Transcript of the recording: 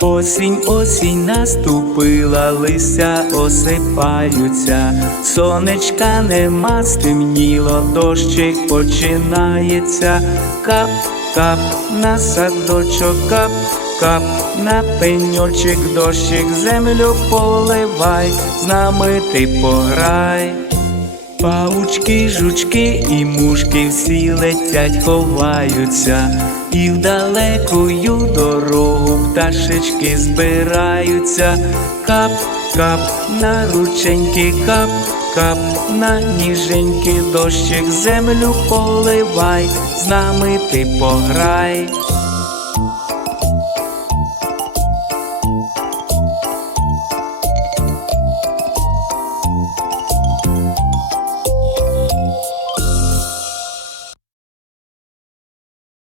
Осінь, осінь наступила, листя осипаються, сонечка нема, стемніло, дощик починається, кап, кап на садочок, кап, кап на пеньочок, дощик, землю поливай, з нами ти пограй. Паучки, жучки і мушки всі летять, ховаються, і в далекую дорогу пташечки збираються, кап, кап на рученьки, кап, кап на ніженьки, дощик землю поливай, з нами ти пограй.